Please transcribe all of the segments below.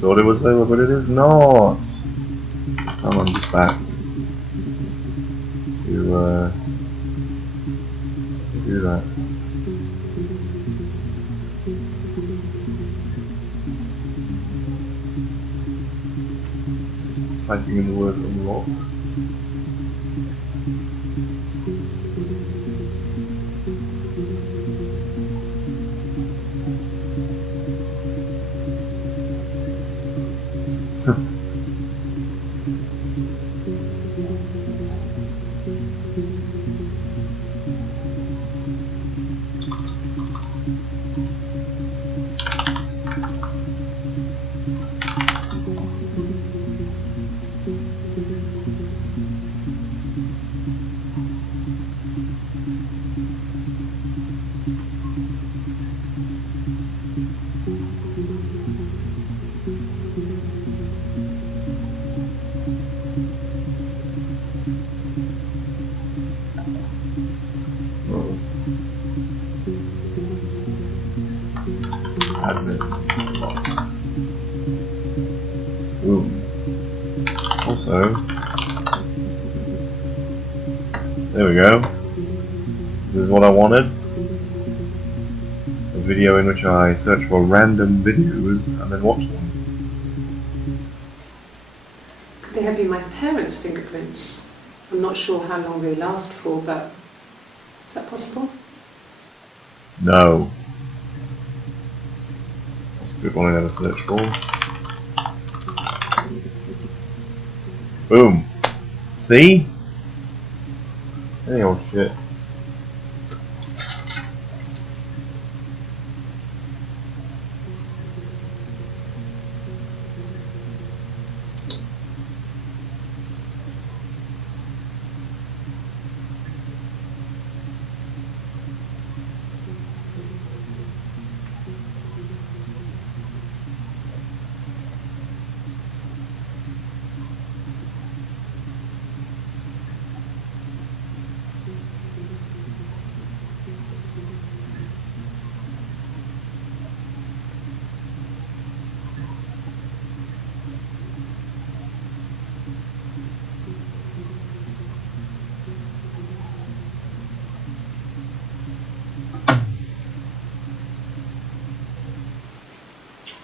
thought it was over, but it is not. I'm just back to do that. Typing in the word unlock. Admin. Boom. Also, there we go. This is what I wanted. A video in which I search for random videos and then watch them. Could they have been my parents' fingerprints? I'm not sure how long they last for, but is that possible? No. That's a good one I never searched for. Boom. See? Any old shit.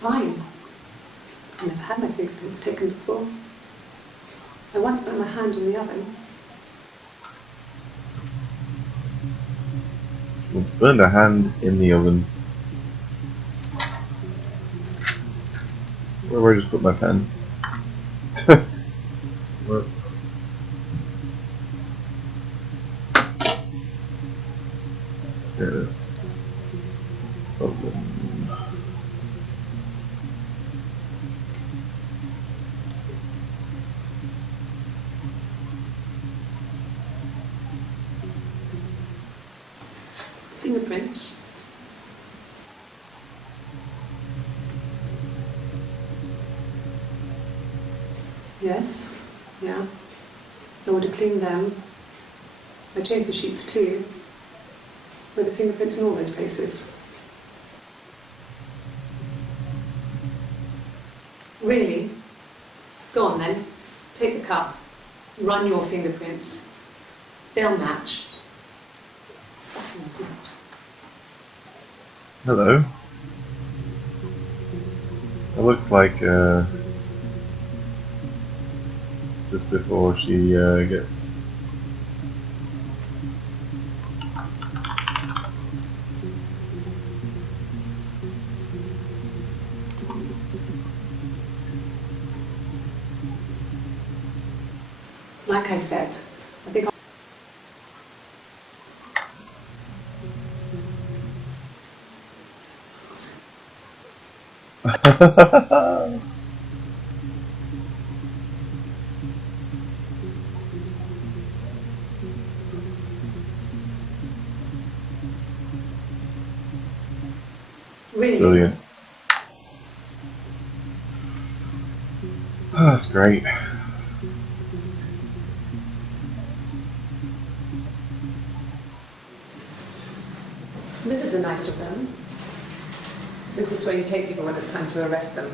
Fine. I've never had my fingerprints taken before. I once burnt my hand in the oven. Once burned a hand in the oven. Where have I just put my pen? Where? There it is. Oven. Fingerprints? Yes. Yeah. I would have cleaned them. I changed the sheets too. Were the fingerprints in all those places? Really? Go on then. Take the cup. Run your fingerprints. They'll match. Fucking idiot. Hello. It looks like just before she gets Like I said, I think really. Brilliant. Oh, that's great. This is a nicer room. Is this where you take people when it's time to arrest them?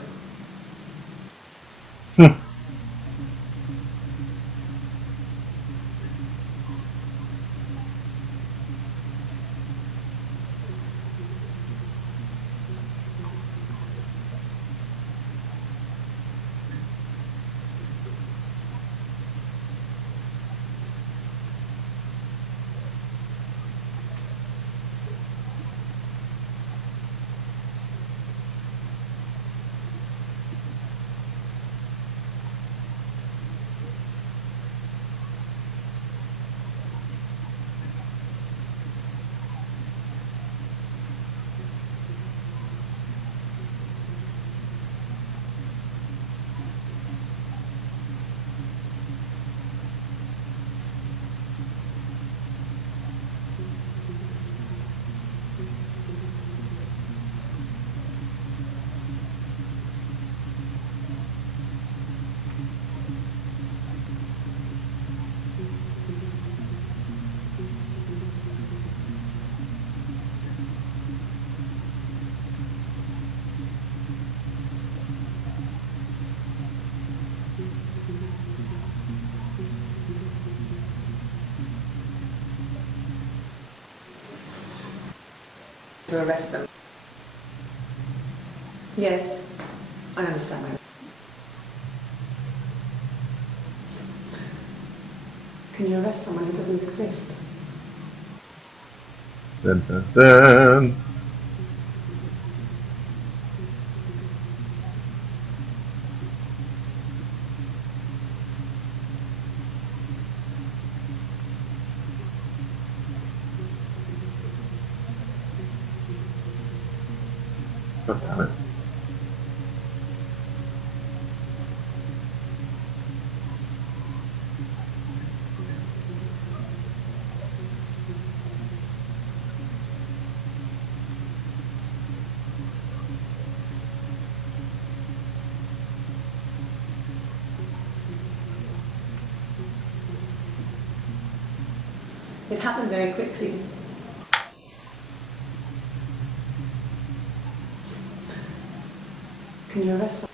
To arrest them. Yes, I understand that. Can you arrest someone who doesn't exist? Dun, dun, dun. God damn it. It happened very quickly. Can you arrest someone?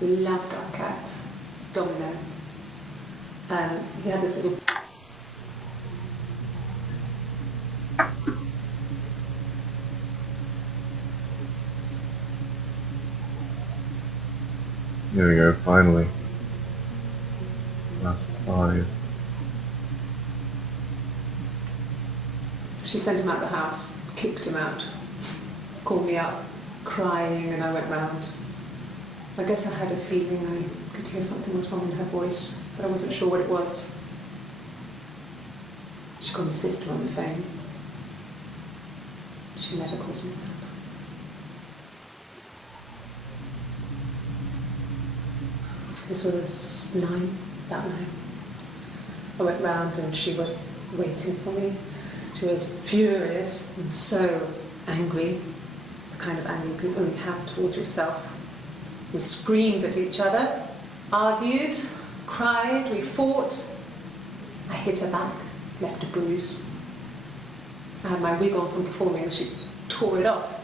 We loved our cat, Domino. He had this little... There we go, finally. Last 5. She sent him out the house, kicked him out, called me up, crying, and I went round. I guess I had a feeling I could hear something was wrong in her voice, but I wasn't sure what it was. She called my sister on the phone. She never calls me back. This was about 9. I went round and she was waiting for me. She was furious and so angry, the kind of anger you can only have towards yourself. We screamed at each other, argued, cried, we fought. I hit her back, left a bruise. I had my wig on from performing, she tore it off.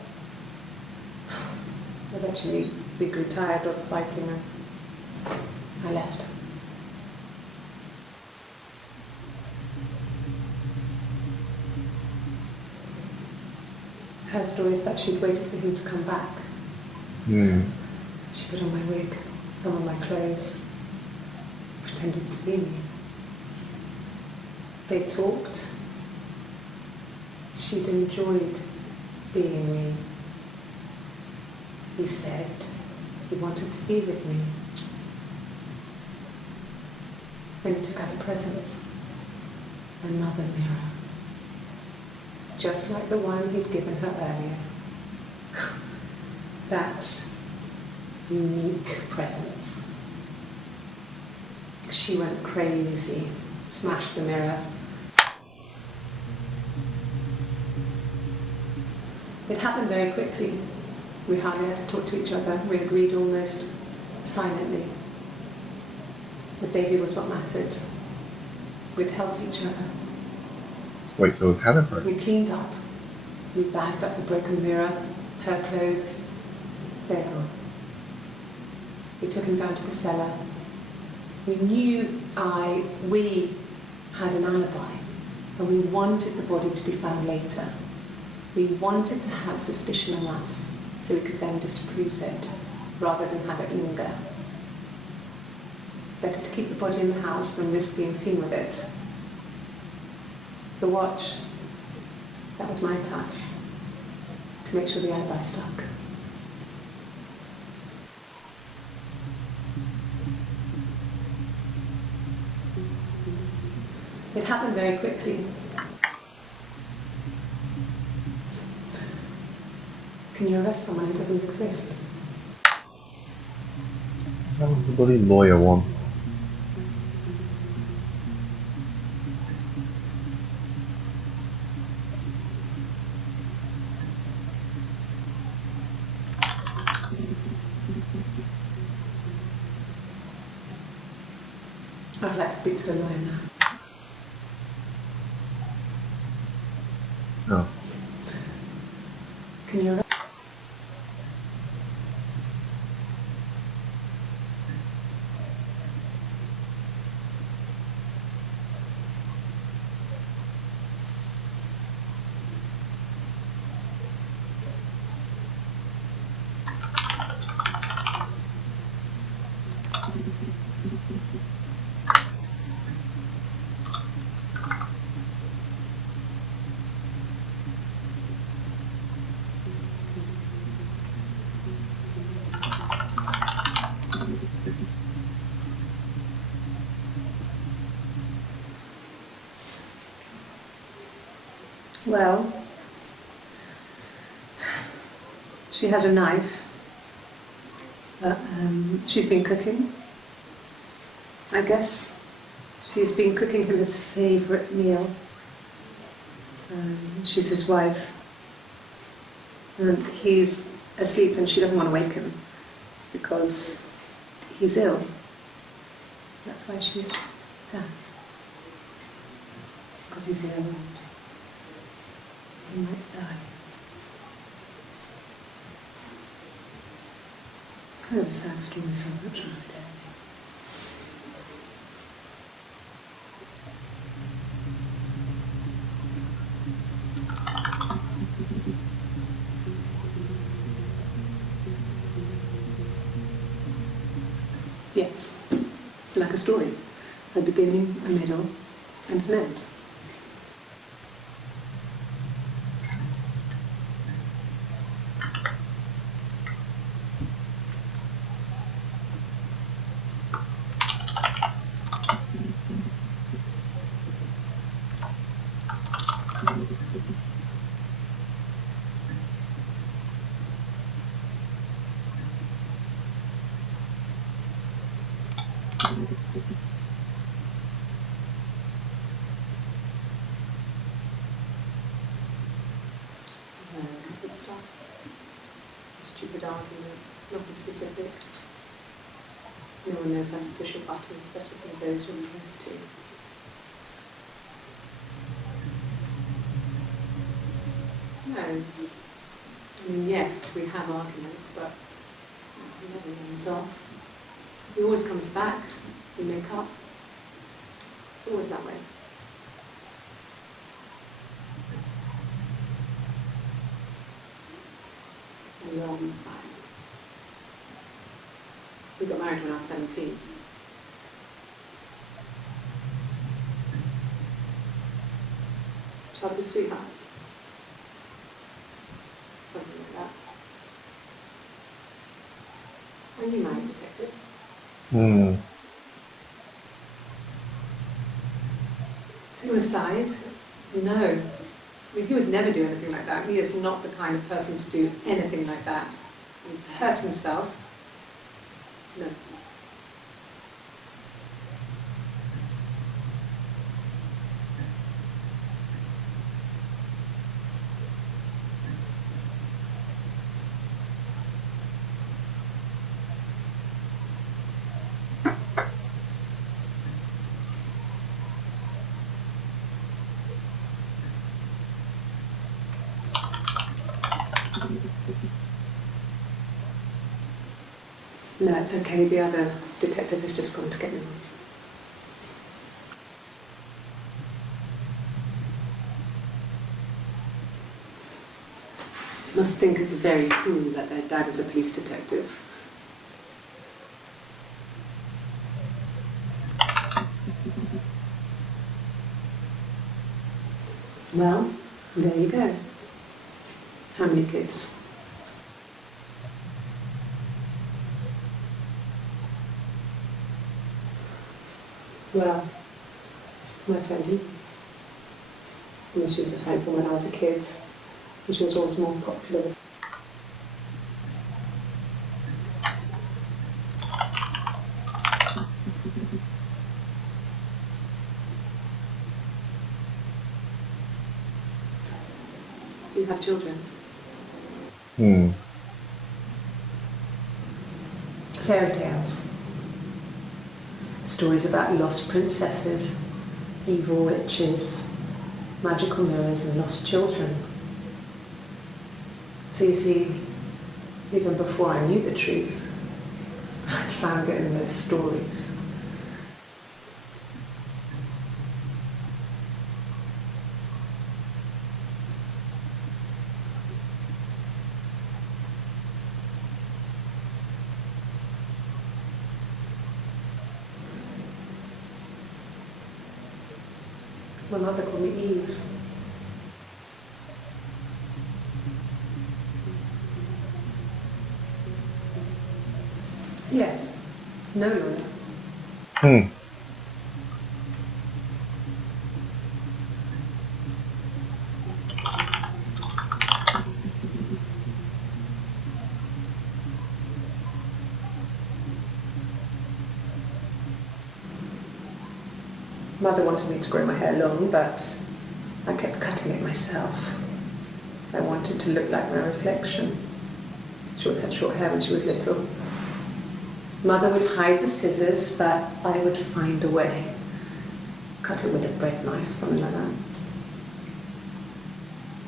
Eventually, we grew tired of fighting and I left. Her story is that she'd waited for him to come back. She put on my wig, some of my clothes, pretended to be me. They talked. She'd enjoyed being me. He said he wanted to be with me. Then he took out a present. Another mirror. Just like the one he'd given her earlier. That unique present. She went crazy, smashed the mirror. It happened very quickly. We hardly had to talk to each other. We agreed almost silently. The baby was what mattered. We'd help each other. Wait, so it was Hannaford? We cleaned up. We bagged up the broken mirror, her clothes. They're gone. We took him down to the cellar. We knew we had an alibi, and we wanted the body to be found later. We wanted to have suspicion on us, so we could then disprove it, rather than have it linger. Better to keep the body in the house than risk being seen with it. The watch, that was my touch, to make sure the alibi stuck. It happened very quickly. Can you arrest someone who doesn't exist? That was the bloody lawyer one. I'd like to speak to a lawyer now. Oh. Can you arrest? Well, she has a knife. She's been cooking, I guess. She's been cooking him his favourite meal. She's his wife. And he's asleep and she doesn't want to wake him because he's ill. That's why she's sad. Because he's ill. He might die. It's kind of a sad story, so I'm not sure it is. Yes, like a story. A beginning, a middle, and an end. Stupid argument, nothing specific. No one knows how to push your buttons better than those who are supposed to. No. I mean, yes, we have arguments, but he never runs off. He always comes back. We make up. It's always that way. A long time. We got married when I was 17. Childhood sweethearts. Something like that. Are you married, detective? Suicide? No. I mean, he would never do anything like that. He is not the kind of person to do anything like that. And to hurt himself? No. No, it's okay. The other detective has just gone to get him. Must think it's very cool that their dad is a police detective. Well, there you go. How many kids? Well, my friend, she was a friend from when I was a kid, and she was always more popular. You have children? Fairy tales. Stories about lost princesses, evil witches, magical mirrors and lost children. So you see, even before I knew the truth, I'd found it in those stories. My mother called me Eve. Yes. No lawyer. Mother wanted me to grow my hair long, but I kept cutting it myself. I wanted to look like my reflection. She always had short hair when she was little. Mother would hide the scissors, but I would find a way. Cut it with a bread knife, something like that.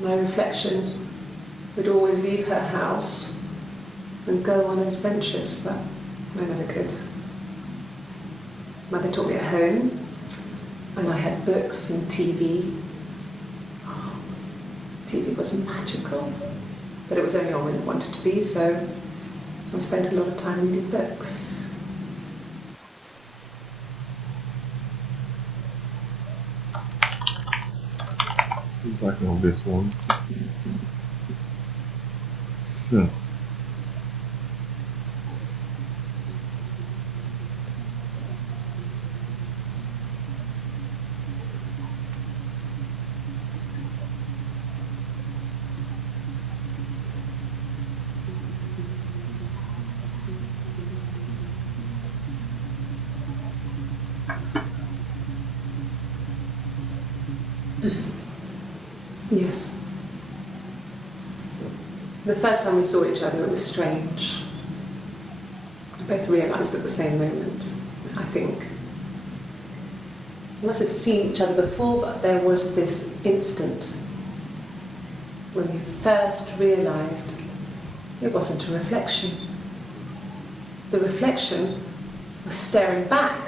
My reflection would always leave her house and go on adventures, but I never could. Mother taught me at home, and I had books and TV. Oh, TV was magical, but it was only on when it wanted to be, so I spent a lot of time reading books. Seems like an obvious one. Yes. The first time we saw each other, it was strange. We both realised at the same moment, I think. We must have seen each other before, but there was this instant when we first realised it wasn't a reflection. The reflection was staring back.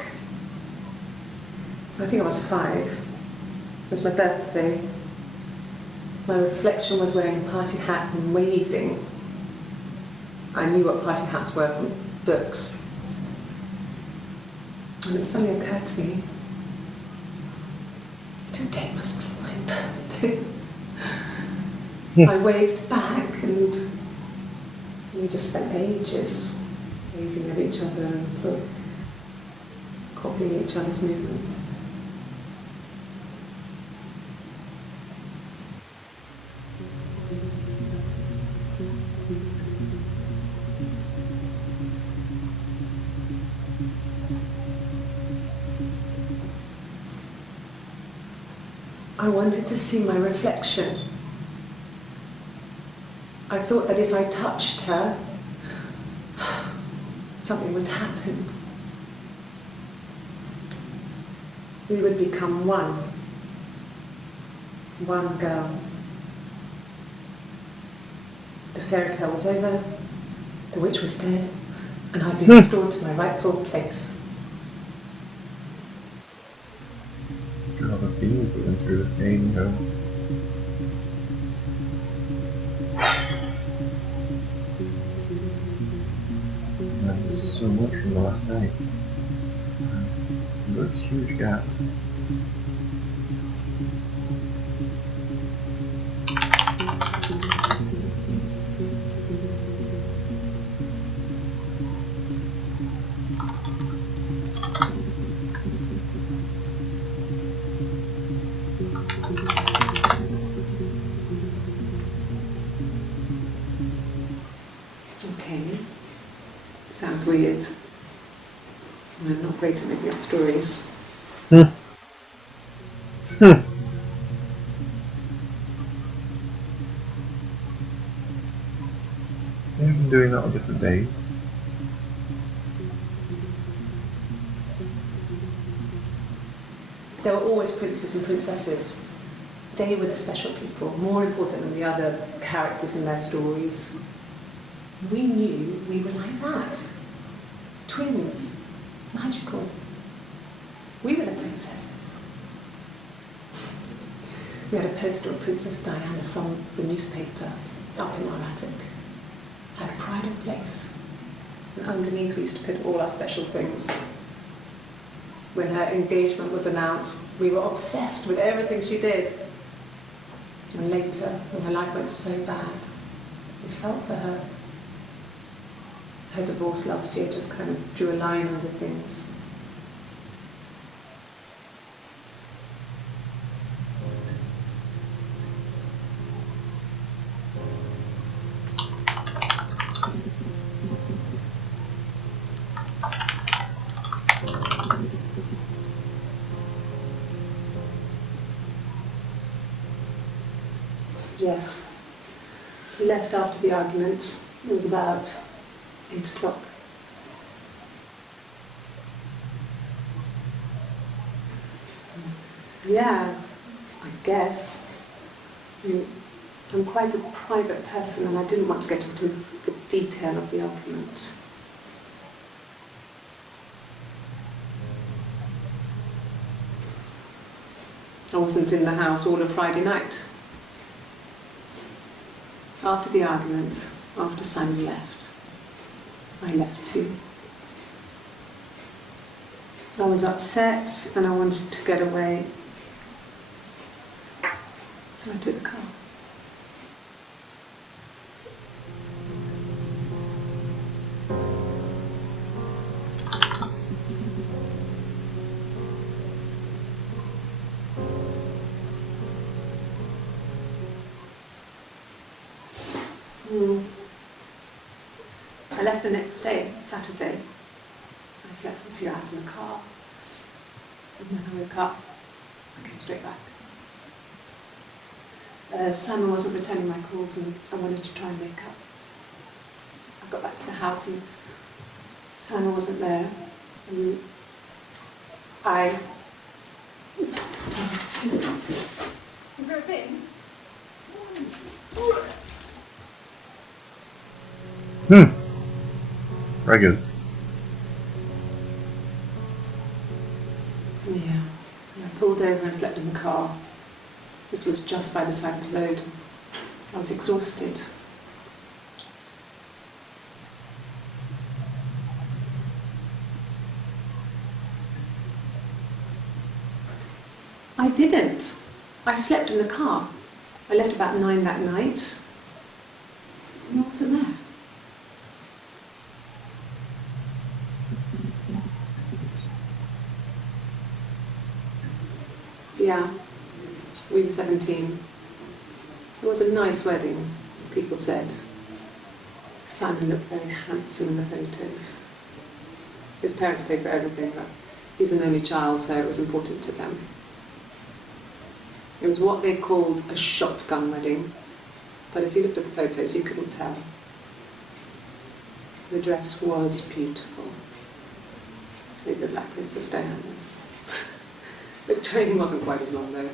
I think I was 5. It was my birthday. My reflection was wearing a party hat and waving. I knew what party hats were from books. And it suddenly occurred to me, today must be my birthday. I waved back and we just spent ages waving at each other and copying each other's movements. I wanted to see my reflection. I thought that if I touched her, something would happen. We would become one. One girl. The fairy tale was over, the witch was dead, and I'd been restored to my rightful place. All the feelings that went through this game, you know. And there's so much from the last night. There's huge gaps. Okay. Sounds weird. I'm not great at making up stories. Hmm. They've been doing that on different days. There were always princes and princesses. They were the special people, more important than the other characters in their stories. We knew we were like that. Twins. Magical. We were the princesses. We had a poster of Princess Diana from the newspaper up in our attic. Had a pride of place. And underneath we used to put all our special things. When her engagement was announced, we were obsessed with everything she did. And later, when her life went so bad, we felt for her. Her divorce last year just kind of drew a line under things. Yes. He left after the argument. It was about 8 o'clock. Yeah, I guess. I'm quite a private person and I didn't want to get into the detail of the argument. I wasn't in the house all of Friday night. After the argument, after Simon left, I left too. I was upset and I wanted to get away. So I took the car. I left the next day, Saturday. I slept for a few hours in the car. And when I woke up, I came straight back. Simon wasn't returning my calls and I wanted to try and make up. I got back to the house and Simon wasn't there. And Is there a bin? Reggers. Yeah. I pulled over and slept in the car. This was just by the side of the road. I was exhausted. I didn't. I slept in the car. I left about 9 that night. And I wasn't there. Yeah, we were 17. It was a nice wedding, people said. Simon looked very handsome in the photos. His parents paid for everything, but he's an only child, so it was important to them. It was what they called a shotgun wedding, but if you looked at the photos, you couldn't tell. The dress was beautiful. It looked like Princess Diana's. The train wasn't quite as long though.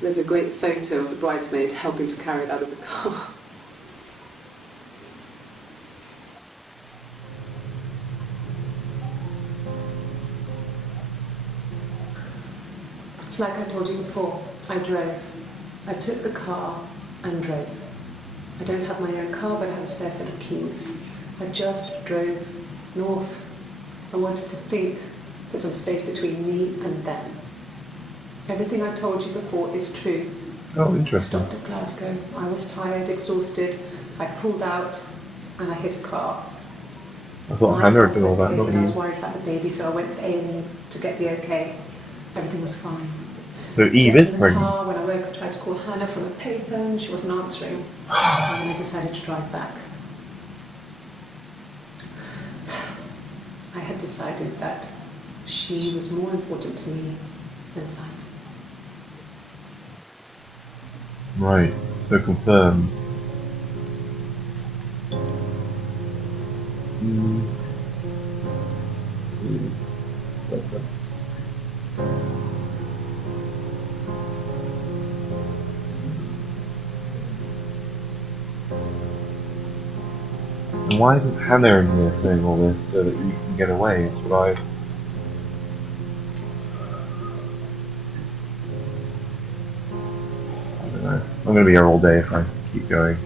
There's a great photo of the bridesmaid helping to carry it out of the car. It's like I told you before, I drove. I took the car and drove. I don't have my own car, but I have a spare set of keys. I just drove north. I wanted to think, put some space between me and them. Everything I told you before is true. Oh, I interesting. stopped at Glasgow. I was tired, exhausted. I pulled out and I hit a car. I thought My Hannah car had was done all that, okay, not but I was you. worried about the baby, so I went to A&E to get the okay. Everything was fine. So Eve So is in the pregnant. car, when I woke, I tried to call Hannah from a payphone. She wasn't answering. And then I decided to drive back. I had decided that she was more important to me than Simon. Right, so confirmed. Mm. And why isn't Hannah in here saying all this so that you can get away? It's what I don't know. I'm gonna be here all day if I keep going.